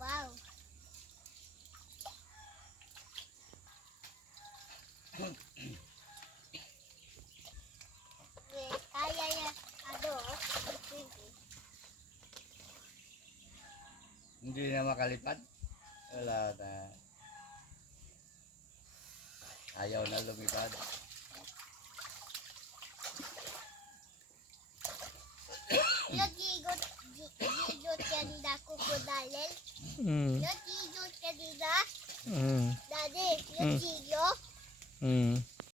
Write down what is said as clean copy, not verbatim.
Wow. Kaya yan, Hindi na makalipad. Wala na. Ayaw na lumipad. Gigot kanina kukodalel. Gigot kanina. Daddy, yung gigot.